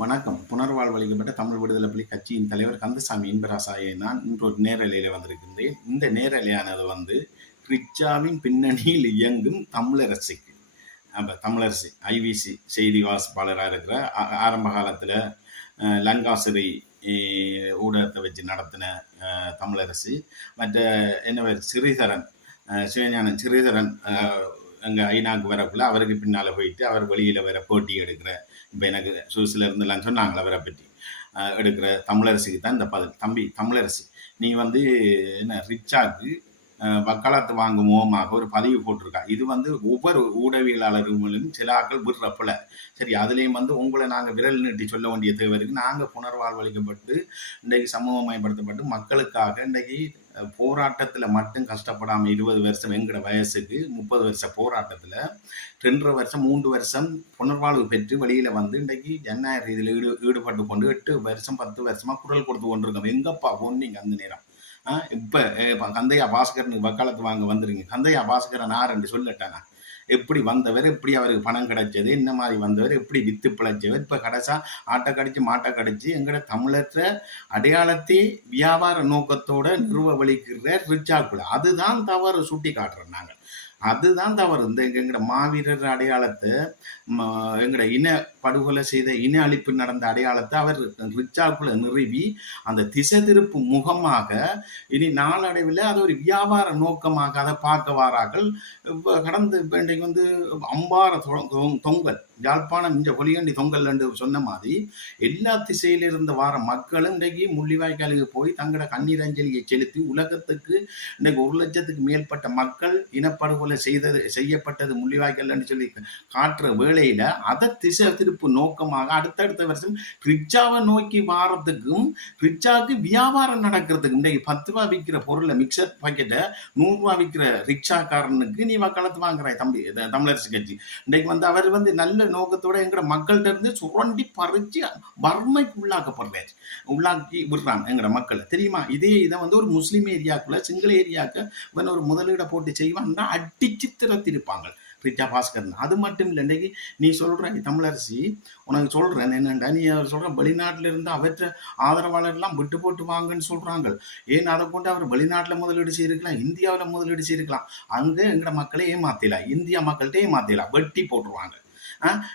வணக்கம். புனர்வாழ்வளிக்கப்பட்ட தமிழ் விடுதலை புலி கட்சியின் தலைவர் கந்தசாமி இன்பராசாயை நான் இன்று ஒரு நேரலையில வந்திருக்கின்றேன். இந்த நேரலையானது ரிச்சாவின் பின்னணியில் இயங்கும் தமிழரசிக்கு தமிழரசி ஐவிசி செய்தி வாசிப்பாளராக இருக்கிற ஆரம்ப காலத்தில் லங்காசிரி ஊடகத்தை வச்சு நடத்தின தமிழரசி, மற்ற என்ன ஸ்ரீதரன் சிவஞானன் ஸ்ரீதரன் அங்கே ஐநாவுக்கு வரக்குள்ள அவருக்கு பின்னால் போயிட்டு அவர் வெளியில் வர போட்டி எடுக்கிற, இப்போ எனக்கு சுவிஸில் இருந்தெல்லாம் சொன்னாங்களே அவரை பற்றி எடுக்கிற தமிழரசிக்கு தான் இந்த பதில். தம்பி தமிழரசி, நீ என்ன ரிச்சாக்கு வக்காலத்து வாங்கும் மூலமாக ஒரு பதிவு போட்டிருக்கா. இது ஒவ்வொரு ஊடகவியலாளர்களும் சில ஆக்கள் விடுறப்பல சரி, அதுலேயும் உங்களை நாங்கள் விரல் நீட்டி சொல்ல வேண்டிய தேவைக்கு நாங்கள் புனர்வாழ்வளிக்கப்பட்டு இன்றைக்கு சமூகமயப்படுத்தப்பட்டு மக்களுக்காக இன்றைக்கு போராட்டத்தில் மட்டும் கஷ்டப்படாமல் 20 வருஷம் எங்களோட வயசுக்கு 30 வருஷ போராட்டத்தில் 2.5 வருஷம் 3 வருஷம் புனர்வாழ்வு பெற்று வெளியில் இன்றைக்கு ஜனநாயக ரீதியில் ஈடுபட்டு கொண்டு 8 வருஷம் 10 வருஷமாக குரல் கொடுத்து கொண்டிருக்கோம். எங்கப்பா போனீங்க அந்த நேரம்? இப்போ கந்தையா பாஸ்கரனுக்கு வக்காலத்து வாங்க வந்துருங்க. கந்தையா பாஸ்கரன் ஆரண்டு சொல்லட்டானா? எப்படி வந்தவர், எப்படி அவருக்கு பணம் கிடைச்சது, என்ன மாதிரி வந்தவர், எப்படி வித்து பிழைச்சவர், இப்போ கடைசா ஆட்டை கடிச்சு மாட்டை கடிச்சு எங்கட தமிழற்ற அடையாளத்தை வியாபார நோக்கத்தோட நிறுவ வலிக்கிற ரிச்சாக்குள்ள அதுதான் தவறு சுட்டி காட்டுறோம் நாங்கள். அதுதான் தவறு. இந்த எங்கட மாவீரர் அடையாளத்தை எங்கட இன படுகொலை செய்த இன அழிப்பு நடந்த அடையாளத்தை அவர் ரிச்சாக்குள்ள நிறுவி அந்த திசை திருப்பு முகமாக இனி நாளடைவில் அது ஒரு வியாபார நோக்கமாக அதை பார்க்க வாரார்கள். கடந்த இன்றைக்கு அம்பார தொங்கல் யாழ்ப்பாணம் இந்த பொலியண்டி தொங்கல் என்று சொன்ன மாதிரி எல்லா திசையிலிருந்து வார மக்களும் இன்றைக்கு முள்ளிவாய்க்காலுக்கு போய் தங்களோட கண்ணீர் அஞ்சலியை செலுத்தி உலகத்துக்கு இன்றைக்கு 1 லட்சத்துக்கு மேற்பட்ட மக்கள் இனப்படுகொலை செய்யப்பட்டது முள்ளிவாய்க்கால் என்று சொல்லி காட்டுற வேளையில அதை திசை திருப்பு நோக்கமாக அடுத்தடுத்த வருஷம் ரிச்சாவை நோக்கி வாரத்துக்கும் ரிச்சாவுக்கு வியாபாரம் நடக்கிறதுக்கு இன்றைக்கு 10 ரூபா விற்கிற பொருளை மிக்சர் பாக்கெட்டை 100 ரூபா விற்கிற ரிக்ஷாக்காரனுக்கு நீ வக்காலத்து வாங்குறாய் தம்பி. தமிழரசு கட்சி இன்றைக்கு அவர் நல்ல நோக்கத்தோட எங்கட மக்கள்கிட்ட இருந்து சுரண்டி பறிச்சு வறுமைக்கு உள்ளாக்கப்படுறாரு, உள்ளாக்கி விடுறான் எங்கட மக்களை. தெரியுமா? இதை ஒரு முஸ்லீம் ஏரியாக்குள்ள சிங்கள ஏரியாவுக்கு ஒரு முதலீட போட்டு செய்வான்னா அடிச்சு திறத்திருப்பாங்க ரிச்சா பாஸ்கரன். அது மட்டும் இல்லை, இன்றைக்கு நீ சொல்ற தமிழரசி, உனக்கு சொல்றேன் என்னண்டா, நீ சொல்ற வெளிநாட்டில இருந்து அவற்ற ஆதரவாளர்லாம் விட்டு போட்டு வாங்கன்னு சொல்றாங்க. ஏன் அதை கொண்டு அவர் வெளிநாட்டில் முதலீடு செய்திருக்கலாம், இந்தியாவில் முதலீடு செய்திருக்கலாம். அங்கே எங்கட மக்களை ஏமாத்தலாம், இந்தியா மக்கள்கிட்ட ஏமாத்தலாம், வெட்டி போட்டுருவாங்க.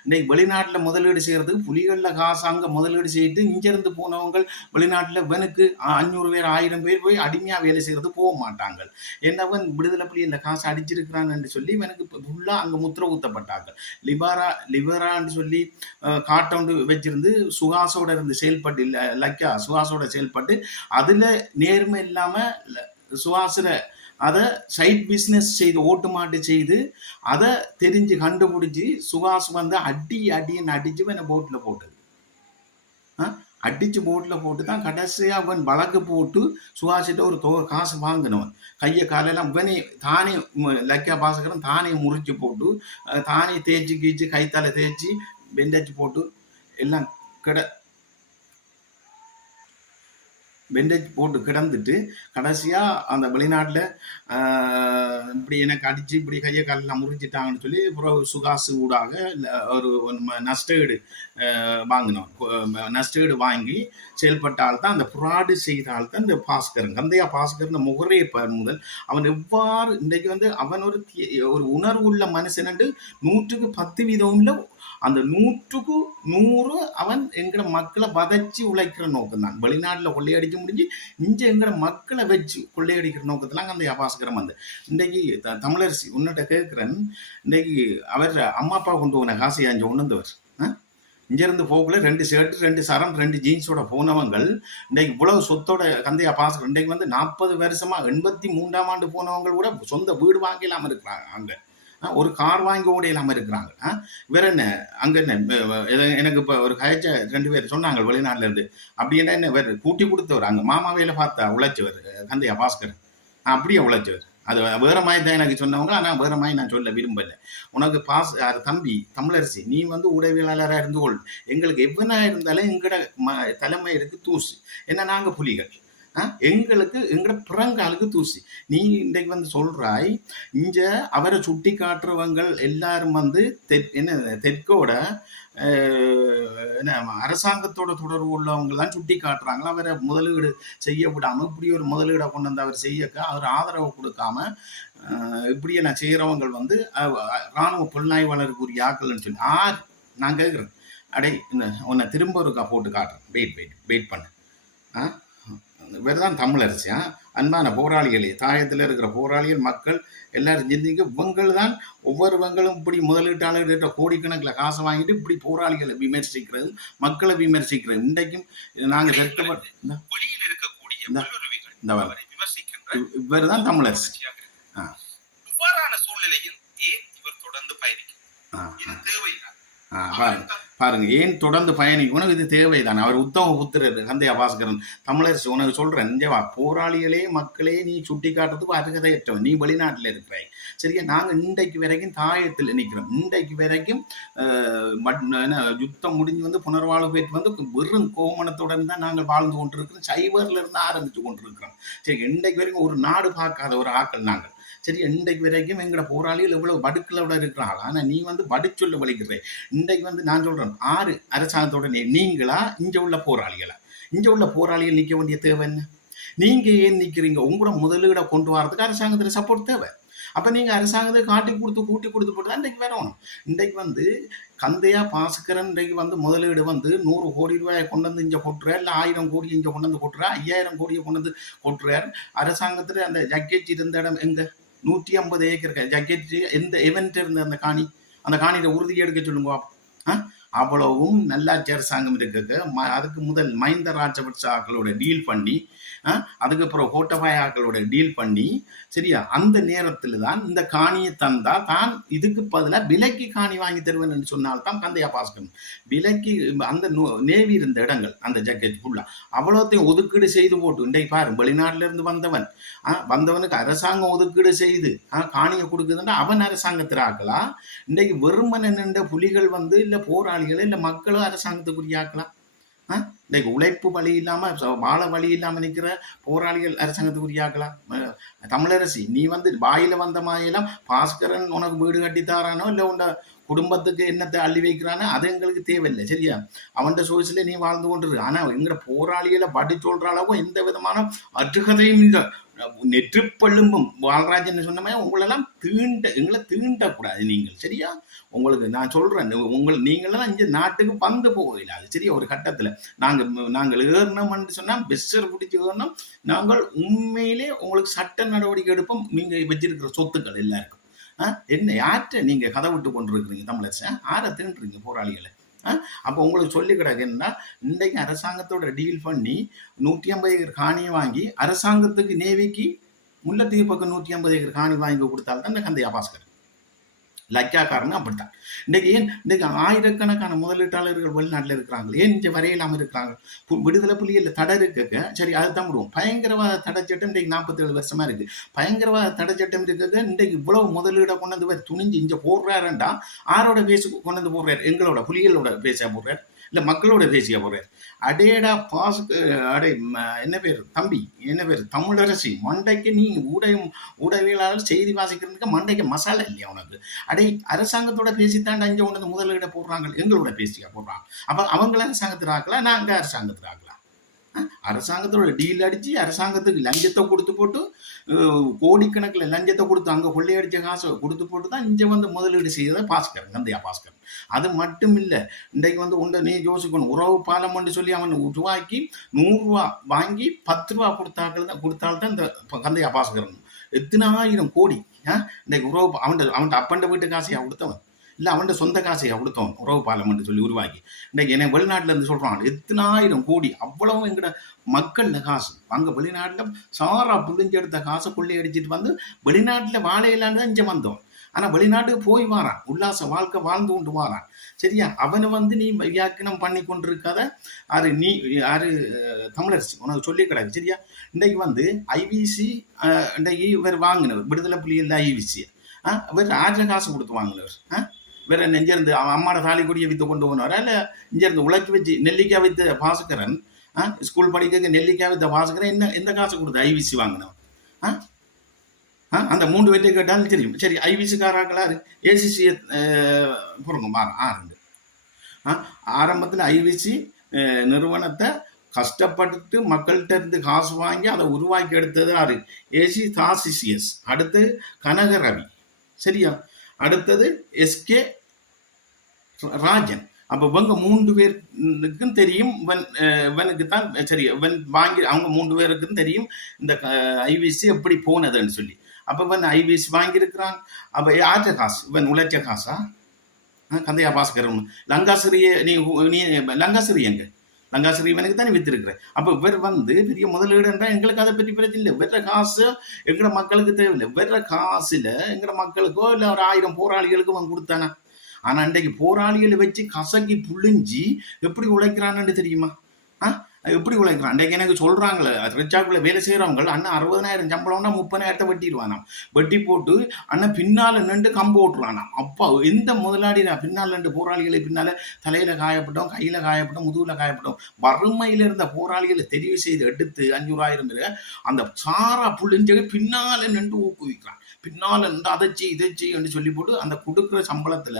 இன்னைக்கு வெளிநாட்டில் முதலீடு செய்யறதுக்கு புலிகளில் காசு அங்கே முதலீடு செய்து இங்கிருந்து போனவங்க வெளிநாட்டில் வெனுக்கு 500 பேர் 1000 பேர் போய் அடிமையா வேலை செய்யறது போக மாட்டாங்க. என்னவன் விடுதலை புலி இந்த காசு அடிச்சிருக்கிறான்னு சொல்லி எனக்கு ஃபுல்லா அங்கே முத்திர ஊத்தப்பட்டாங்க. லிபரான்னு சொல்லி காட்டவுண்டு வச்சிருந்து சுகாசோட இருந்து செயல்பட்டு லக்கா சுகாசோட செயல்பட்டு அதுல நேர்மை இல்லாம சுவாசர அதை சைட் பிஸ்னஸ் செய்து ஓட்டு மாட்டு செய்து அதை தெரிஞ்சு கண்டுபிடிச்சி சுகாஸ் அடின்னு அடிச்சு என்ன போட்டில் போட்டது. அடிச்சு போட்டில் போட்டு தான் கடைசியாக அவன் வழக்கு போட்டு சுகாசிட்ட ஒரு தொகை காசு வாங்கினவன். கையை காலெல்லாம் இவனே தானே லக்கியா பாசகரன் தானே முறிச்சு போட்டு தானே தேய்ச்சி கீச்சு கைத்தால தேய்ச்சி பெண்டேஜ் போட்டு எல்லாம் பெண்டேஜ் போட்டு கிடந்துட்டு கடைசியாக அந்த வெளிநாட்டில் இப்படி எனக்கு அடித்து இப்படி கையை காலெல்லாம் முறிச்சிட்டாங்கன்னு சொல்லி அப்புறம் சுகாசு ஊடாக ஒரு நஷ்டஈடு வாங்கினோம். நஷ்டஈடு வாங்கி செயல்பட்டால் தான் அந்த புராடு செய்தால் தான் இந்த பாஸ்கரன் கந்தையா பாஸ்கரன் முகரே முதல் அவன் எவ்வாறு இன்றைக்கு அவன் ஒரு உணர்வு உள்ள மனுஷன் என்று 100க்கு 10% அந்த 100க்கு 100 அவன் எங்கட மக்களை வதச்சி உழைக்கிற நோக்கம் தான். வெளிநாட்டில் கொள்ளையடிக்க முடிஞ்சு இங்க எங்கட மக்களை வச்சு கொள்ளையடிக்கிற நோக்கத்துல அந்த அபாசகரம் இன்றைக்கு தமிழரசி உன்னிட்ட கேட்கிறேன், இன்றைக்கு அவர் அம்மா அப்பா கொண்டு போன காசை அஞ்சு உணர்ந்தவர் இங்கிருந்து போகல 2 ஷர்ட் 2 சரம் 2 ஜீன்ஸோட போனவங்கள் இன்றைக்கு இவ்வளவு சொத்தோட கந்தையா பாசகர் இன்றைக்கு 40 வருஷமா 83ஆம் ஆண்டு போனவங்க கூட சொந்த வீடு வாங்கி இல்லாம இருக்கிறாங்க, அங்க ஒரு கார் வாங்கி ஓட இல்லாம இருக்கிறாங்க. வேற என்ன அங்க என்ன எனக்கு இப்ப ஒரு கயச்ச 2 பேர் சொன்னாங்க வெளிநாட்டுல இருந்து. அப்படின்னா என்ன வேற கூட்டி கொடுத்தவர் அங்க மாமாவையில பார்த்தா உழைச்சவர் கந்தையா பாஸ்கர், அப்படியே உழைச்சவர். அது வேற மாதிரி தான் எனக்கு சொன்னவங்க. ஆனால் வேற மாதிரி நான் சொல்ல விரும்பல. உனக்கு தம்பி தமிழரசி, நீ உடவியலாளராக இருந்து கொள். எங்களுக்கு எவ்வளோ இருந்தாலும் எங்கட தலைமை இருக்கு தூசு. ஏன்னா நாங்கள் புலிகள், எங்களுக்கு எங்கட பிறங்காலுக்கு தூசி. நீ இன்றைக்கு சொல்றாய் இங்க அவரை சுட்டி காட்டுறவங்க எல்லாரும் என்ன தெற்கோட என்ன அரசாங்கத்தோட தொடர்பு உள்ளவங்க தான் சுட்டி காட்டுறாங்களா அவரை முதலீடு செய்ய விடாமல் இப்படி ஒரு முதலீடை கொண்டு வந்து அவர் செய்யக்க அவர் ஆதரவு கொடுக்காம இப்படியே நான் செய்கிறவங்க வந்து இராணுவ புலனாய்வாளருக்குரிய ஆக்கள்னு சொல்லி நான் கேட்குறேன் அடே இந்த உன்னை திரும்ப ஒருக்கா போட்டு காட்டுறேன் வெயிட் பண்ணு இவர் தான் தமிழரசியா அன்பான போராளிகளே தாயத்தில் இருக்கிற போராளிகள் மக்கள் எல்லாரும் சிந்திக்க இவங்கள் தான் ஒவ்வொரு வங்களும் இப்படி முதலீட்டாளர்கிட்ட கோடிக்கணக்கில் காசை வாங்கிட்டு இப்படி போராளிகளை விமர்சிக்கிறது மக்களை விமர்சிக்கிறது இன்றைக்கும் நாங்கள் இவர் தான் தமிழரசு இவ்வாறான சூழ்நிலையில் ஏன் இவர் தொடர்ந்து பாருங்க ஏன் தொடர்ந்து பயணிக்கணும் இது தேவைதான் அவர் உத்தம புத்திரர் கந்தையா பாஸ்கரன் தமிழரசு உனக்கு சொல்றேன் போராளிகளே மக்களே நீ சுட்டி காட்டுறதுக்கு அருகதையற்றவன் நீ வெளிநாட்டில் இருக்கிறாய் சரியா நாங்கள் இன்றைக்கு வரைக்கும் தாயத்தில் நிற்கிறோம் இன்றைக்கு வரைக்கும் யுத்தம் முடிஞ்சு வந்து புனர்வாழ்வு பெற்று வந்து வெறும் கோமணத்துடன் தான் நாங்கள் வாழ்ந்து கொண்டிருக்கிறோம் சைவர்ல இருந்து ஆரம்பிச்சு கொண்டிருக்கிறோம் சரி இன்றைக்கு வரைக்கும் ஒரு நாடு பார்க்காத ஒரு ஆக்கள் நாங்கள் சரி இன்றைக்கு வரைக்கும் எங்களோட போராளிகள் எவ்வளவு படுக்கில் இருக்கிறாங்க ஆனால் நீ வந்து படுச்சொல்ல வலிக்கிறே இன்றைக்கு வந்து நான் சொல்றேன் 6 அரசாங்கத்தோட நீங்களா இங்க உள்ள போராளிகளா இங்க உள்ள போராளிகள் நிற்க வேண்டிய தேவை என்ன நீங்க ஏன் நிற்கிறீங்க உங்களோட முதலீடை கொண்டு வரதுக்கு அரசாங்கத்தில் சப்போர்ட் தேவை அப்போ நீங்கள் அரசாங்கத்தை கூட்டி கொடுத்து போட்டு தான் இன்றைக்கு வரணும் இன்றைக்கு வந்து கந்தையா பாஸ்கரன் இன்றைக்கு வந்து முதலீடு வந்து 100 கோடி ரூபாயை கொண்டு வந்து இங்கே கொட்டுறார் இல்லை 1000 கோடி இங்கே கொண்டு வந்து கொட்டுறார் 5000 கோடியை கொண்டு வந்து கொட்டுறார் அரசாங்கத்தில் அந்த ஜக்கேஜ் இருந்த இடம் எங்க 150 ஏக்கர் ஜக்கெட் எந்த எவென்ட் இருந்த அந்த காணியில உறுதி எடுக்க சொல்லுங்க அவ்வளவும் நல்லாட்சி அரசாங்கம் இருக்கு அதுக்கு முதல் மஹிந்த ராஜபக்ச ஆக்களோட டீல் பண்ணி அதுக்கப்புறம் கோட்டபாய ஆக்களோட டீல் பண்ணி சரியா அந்த நேரத்தில் தான் இந்த காணியை தந்தா தான் இதுக்கு பதிலாக விலைக்கு காணி வாங்கி தருவேன் சொன்னால்தான் கந்தையா பாஸ்கரன் விலைக்கு அந்த நேவி இருந்த இடங்கள் அந்த ஜக்கெட் ஃபுல்லா அவ்வளோத்தையும் ஒதுக்கீடு செய்து போட்டு இன்றைக்கு பாரு வெளிநாட்டில இருந்து வந்தவனுக்கு அரசாங்கம் ஒதுக்கீடு செய்து காணியை கொடுக்குதுன்னா அவன் அரசாங்கத்தில் ஆக்கலாம் இன்றைக்கு வெறுமன நின்ற புலிகள் வந்து இல்லை போராளிகள் இல்லை மக்களும் அரசாங்கத்துக்குரிய ஆக்கலாம் இன்னைக்கு உழைப்பு வழி இல்லாம வாழ வழி இல்லாம நிற்கிற போராளிகள் அரசாங்கத்துக்குரியாக்கலாம் தமிழரசி நீ வந்து வாயில வந்த மாதிரிலாம் பாஸ்கரன் உனக்கு வீடு கட்டித்தாரானோ இல்லை உண்ட குடும்பத்துக்கு என்னத்தை அள்ளி வைக்கிறானோ அது எங்களுக்கு தேவையில்லை சரியா அவன்கிட்ட சோர்ஸ்ல நீ வாழ்ந்து கொண்டிருக்கு ஆனா எங்கிற போராளிகளை படி சொல்ற அளவும் எந்த விதமான அற்றுகதையும் இல்லை நெற்றுப்பள்ளும்பும் பாலராஜன் சொன்ன மாதிரி உங்களெல்லாம் எங்களை தீண்டக்கூடாது நீங்கள் சரியா உங்களுக்கு நான் சொல்றேன் நீங்களெல்லாம் இங்க நாட்டுக்கு வந்து போகல அது சரியா ஒரு கட்டத்துல நாங்கள் ஏறணும்னு சொன்னா பெஸ்டர் பிடிச்சி ஏறணும் நாங்கள் உண்மையிலே உங்களுக்கு சட்ட நடவடிக்கை எடுப்போம் நீங்க வச்சிருக்கிற சொத்துக்கள் எல்லாருக்கும் என்ன யார்கிட்ட நீங்க கதை விட்டு கொண்டு இருக்கிறீங்க தமிழரசன் ஆரை தின்றீங்க போராளிகளை அப்போ உங்களுக்கு சொல்லி கிடக்குன்னா இன்றைக்கு அரசாங்கத்தோட டீல் பண்ணி 150 ஏக்கர் காணியை வாங்கி அரசாங்கத்துக்கு நேவிக்கு முல்லைத்தீவு பக்கம் 150 ஏக்கர் காணி வாங்கி கொடுத்தால்தான் இந்த கந்தையா பாஸ்கர் லக்காக்காரன்னு அப்படித்தான் இன்னைக்கு ஆயிரக்கணக்கான முதலீட்டாளர்கள் வெளிநாட்டில் இருக்கிறாங்க ஏன் இங்கே வரையில்லாமல் இருக்கிறாங்க விடுதலை புலியில் தடை இருக்க சரி அதுதான் விடுவோம் பயங்கரவாத தடை சட்டம் இன்றைக்கு 47 வருஷமா இருக்கு பயங்கரவாத தடை சட்டம் இருக்க இன்றைக்கு இவ்வளவு முதலீடை கொண்டு வந்து துணிஞ்சு இங்கே போடுறாருண்டா ஆரோட பேசி கொண்டு வந்து போடுறாரு எங்களோட புலிகளோட பேச போடுறாரு இல்லை மக்களோட பேசியா போறாரு அடேடா அடே என்ன பேர் தம்பி என்ன பேர் தமிழரசி மண்டைக்கு நீ ஊடகவியலாளர் செய்தி வாசிக்கிறதுக்கு மண்டைக்கு மசாலா இல்லையா உனக்கு அடே அரசாங்கத்தோட பேசித்தாண்டா இங்கே கொண்டு வந்து முதலீட போடுறாங்க எங்களோட பேசியா போடுறாங்க அப்போ அவங்கள அரசாங்கத்தில் ஆக்கலாம் நாங்கள் அரசாங்கத்தில் ஆக்கலாம் அரசாங்கத்தோட டீல் அடிச்சு அரசாங்கத்துக்கு லஞ்சத்தை கொடுத்து போட்டு கோடிக்கணக்கில் லஞ்சத்தை கொடுத்து அங்கே கொள்ளையடிச்ச காசை கொடுத்து போட்டு தான் இங்கே வந்து முதலீடு செய்யறத பாஸ்கர் கந்தையா பாஸ்கர் அது மட்டும் இல்லை இன்றைக்கு வந்து உண்டை நீ யோசிக்கணும் உறவு பாலம்னு சொல்லி அவன் உருவாக்கி 100 ரூபா வாங்கி 10 ரூபா கொடுத்தால்தான் இந்த கந்தையா பாஸ்கரன் எத்தனை 1000 கோடி இன்றைக்கு உறவு அவன் அப்பண்ட வீட்டு காசையா கொடுத்தவன் இல்லை அவன்கிட்ட சொந்த காசையா கொடுத்தவன் உறவு பாலம்னு சொல்லி உருவாக்கி இன்றைக்கு என்னை வெளிநாட்டில் இருந்து சொல்கிறான் எத்தனை 1000 கோடி அவ்வளவும் எங்கட மக்கள்ல காசு அங்கே வெளிநாட்டில் சாரா புழிஞ்செடுத்த காசை கொள்ளையடிச்சிட்டு வந்து வெளிநாட்டில் வாழையிலான்னு தான் இங்கே வந்தோம் ஆனால் வெளிநாட்டுக்கு போய் வாரான் உல்லாச வாழ்க்கை வாழ்ந்து கொண்டு வாரான் சரியா அவனை வந்து நீ வியாக்கினம் பண்ணி கொண்டிருக்காத யாரு தமிழரசி உனக்கு சொல்லி கிடையாது சரியா இன்றைக்கு வந்து ஐவிசி இன்றைக்கு இவர் வாங்கினவர் விடுதலை புலிகள் ஐவிசி இவர் ராஜ காசு கொடுத்து வாங்கினவர் வேற இங்கிருந்து அம்மாட தாலி கொடியை வித்து கொண்டு போனவரா இல்லை இங்கிருந்து உழைச்சி வச்சு நெல்லிக்காய் வித்த பாஸ்கரன் ஸ்கூல் படிக்க நெல்லிக்காய் வித்த பாஸ்கரன் எந்த காசு கொடுத்து ஐவிசி வாங்கினவன் அந்த 3 பேர்த்தை கேட்டாலும் தெரியும் சரி ஐவிசி காராக்களா ஏசிசி பொருங்க மாறும் 6 ஆரம்பத்தில் ஐவிசி நிறுவனத்தை கஷ்டப்பட்டு மக்கள்கிட்ட இருந்து காசு வாங்கி அதை உருவாக்கி எடுத்தது யாரு? ஏசி தாசிசிஎஸ். அடுத்து கனக ரவி, சரியா? அடுத்தது எஸ்கே ராஜன். அப்போ இவங்க 3 பேருக்கும் தெரியும், இவனுக்கு தான் சரி, இவன் வாங்கி அவங்க 3 பேருக்கும் தெரியும் இந்த ஐவிசி எப்படி போனதுன்னு சொல்லி. அப்போ இவன் ஐவிசி வாங்கியிருக்கிறான். அப்போ யார்கிட்ட காசு? இவன் உழைச்ச காசா? கந்தையா பாஸ்கரன் லங்காசிரிய நீ லங்காசிரி எங்க? லங்காசிரி இவனுக்கு தானே வித்திருக்கிறேன். அப்போ இவர் பெரிய முதலீடுன்றா எங்களுக்கு அதை பற்றி பிரச்சனை இல்லை. வெற காசு எங்கட மக்களுக்கு தேவையில்லை. வெற காசுல எங்கட மக்களுக்கோ இல்லை ஒரு 1000 போராளிகளுக்கு அவன் கொடுத்தானா? ஆனா இன்றைக்கு போராளிகளை வச்சு கசக்கி புழிஞ்சி எப்படி உழைக்கிறான்னு தெரியுமா? எப்படி உழைக்கிறான்? அன்றைக்கு எனக்கு சொல்றாங்களே, ரிச்சாக்குள்ள வேலை செய்யறவங்க அண்ணன் 60,000 சம்பளம்னா 30,000 வெட்டிடுவானாம். வெட்டி போட்டு அண்ணன் பின்னால நின்று கம்பு ஓட்டுறானாம். அப்பா எந்த முதலாளி பின்னால் நின்று போராளிகளை பின்னால தலையில காயப்பட்டோம், கையில காயப்பட்டோம், முதுகுல காயப்பட்டோம், வறுமையில இருந்த போராளிகளை தெரிவு செய்து எடுத்து 500,000 பேர் அந்த சாரா புள்ளிஞ்ச பின்னால நின்று ஊக்குவிக்கிறான். பின்னால் இருந்து அதை செய்யு சொல்லி போட்டு அந்த கொடுக்குற சம்பளத்துல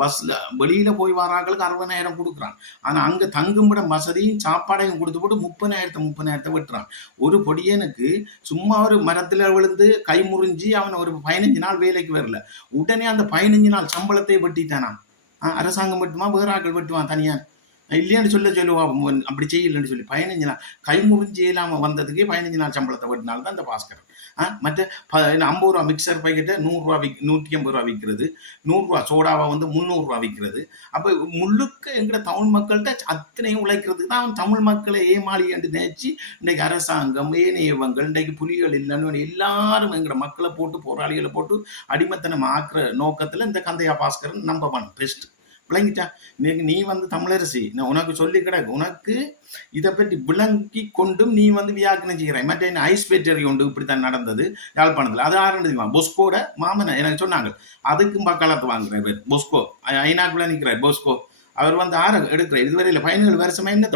பஸ்ல வெளியில போய் வராங்களுக்கு 60,000 கொடுக்குறான். ஆனா அங்க தங்குமிடம் வசதியும் சாப்பாடையும் கொடுத்து போட்டு 30,000 வெட்டுறான். ஒரு பொடியனுக்கு சும்மா ஒரு மரத்துல விழுந்து கை முறிஞ்சி அவன் ஒரு 15 நாள் வேலைக்கு வரல, உடனே அந்த 15 நாள் சம்பளத்தை வெட்டிட்டானா? அரசாங்கம் வெட்டுமா, வேற ஆட்கள் வெட்டுவான் தனியா? இல்லையான்னு சொல்லுவா, அப்படி செய்யலன்னு சொல்லி 15 நாள் கை முறிஞ்சி இல்லாம வந்ததுக்கே 15 நாள் சம்பளத்தை வெட்டினால்தான் இந்த பாஸ்கரன். மற்ற 50 ரூபா மிக்சர் பாக்கெட்டை 100 ரூபா 150 ரூபா விற்கிறது, 100 ரூபா சோடாவை 300 ரூபா விற்கிறது. அப்போ முழுக்க எங்கட தமிழ் மக்கள்கிட்ட அத்தனையும் உழைக்கிறதுக்கு தான் அவன் தமிழ் மக்களை ஏமாளி என்று நினைச்சு இன்றைக்கு அரசாங்கம் ஏனையவங்கள் இன்றைக்கு புலிகள் இல்லைன்னு எல்லாரும் எங்கட மக்களை போட்டு போராளிகளை போட்டு அடிமத்தனம் ஆக்குற நோக்கத்துல இந்த கந்தையா பாஸ்கரன் நம்பர் 1 பெஸ்ட். விளங்கிட்டா? நீ தமிழரசி, நான் உனக்கு சொல்லி கிடக்கு, உனக்கு இதை பற்றி விளங்கி கொண்டும் நீ வியாக்கணம் செய்கிறாய். மற்ற ஐஸ் பேட்டரி ஒன்று இப்படித்தான் நடந்தது யாழ்ப்பாணத்தில். அது ஆரண்டு தெரியுமா? பொஸ்கோட மாமன் எனக்கு சொன்னாங்க. அதுக்கும் பக்காலத்து வாங்குறார் பேர் பொஸ்கோ, ஐநாக்குள்ள நிற்கிறார் பொஸ்கோ. அவர் ஆறு எடுக்கிறார். இதுவரையில் 17 வருஷமா என்ன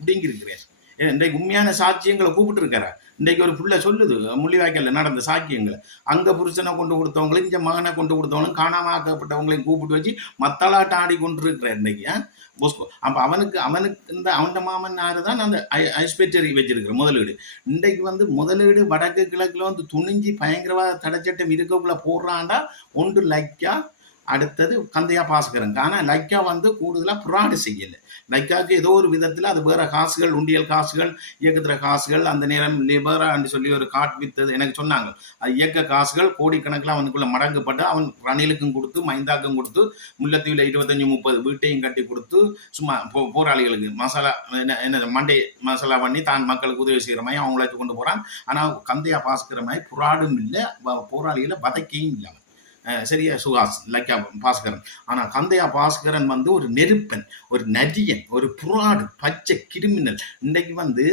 பிடிங்கி இருக்கிறார். இன்றைக்கு உண்மையான சாட்சியங்களை கூப்பிட்டு இருக்கிறார். இன்றைக்கு ஒரு புள்ள சொல்லுது முள்ளிவாய்க்கல்ல நடந்த சாட்சியங்களை. அங்க புருஷனை கொண்டு கொடுத்தவங்களும் இங்க மகனை கொண்டு கொடுத்தவங்களும் காணாம ஆக்கப்பட்டவங்களையும் கூப்பிட்டு வச்சு மத்தளாட்டம் ஆடி கொண்டு இருக்கிற இன்னைக்கு போஸ்கோ. அப்ப அவனுக்கு இந்த அவன் மாமன் தான் அந்த ஐஸ்பெக்டரி வச்சிருக்கிற முதலீடு. இன்றைக்கு முதலீடு வடக்கு கிழக்குல துணிஞ்சி பயங்கரவாத தடைச்சட்டம் இருக்கக்குள்ள போடுறான்டா. ஒன்று லைக்கா, அடுத்தது கந்தையா பாஸ்கரன். ஆனா லைக்கா கூடுதலா புராடு செய்யல. லைக்காவுக்கு ஏதோ ஒரு விதத்துல அது வேற காசுகள், உண்டியல் காசுகள், இயக்கத்துற காசுகள், அந்த நேரம் லிபரான்னு சொல்லி ஒரு காட் வித்தது எனக்கு சொன்னாங்க. அது இயக்க காசுகள் கோடிக்கணக்கில் அவனுக்குள்ள மடங்குப்பட்டு அவன் ரணிலுக்கும் கொடுத்து மைந்தாக்கும் கொடுத்து முல்லைத்தீவுல 25-30 வீட்டையும் கட்டி கொடுத்து சும்மா போராளிகளுக்கு மசாலா என்ன மண்டே மசாலா பண்ணி தான் மக்களுக்கு உதவி செய்கிற மாதிரி அவங்கள கொண்டு போறான். ஆனா கந்தையா பாஸ்கர மாதிரி புராடும் இல்லை, போராளிகளை வதக்கியும் இல்லை. சரியா? சுஹாஸ் லைக்கா பாஸ்கரன். ஆனா கந்தையா பாஸ்கரன் ஒரு நெருப்பன், ஒரு நரியன், ஒரு புறாடு, பச்சை கிரிமினல். இன்றைக்கு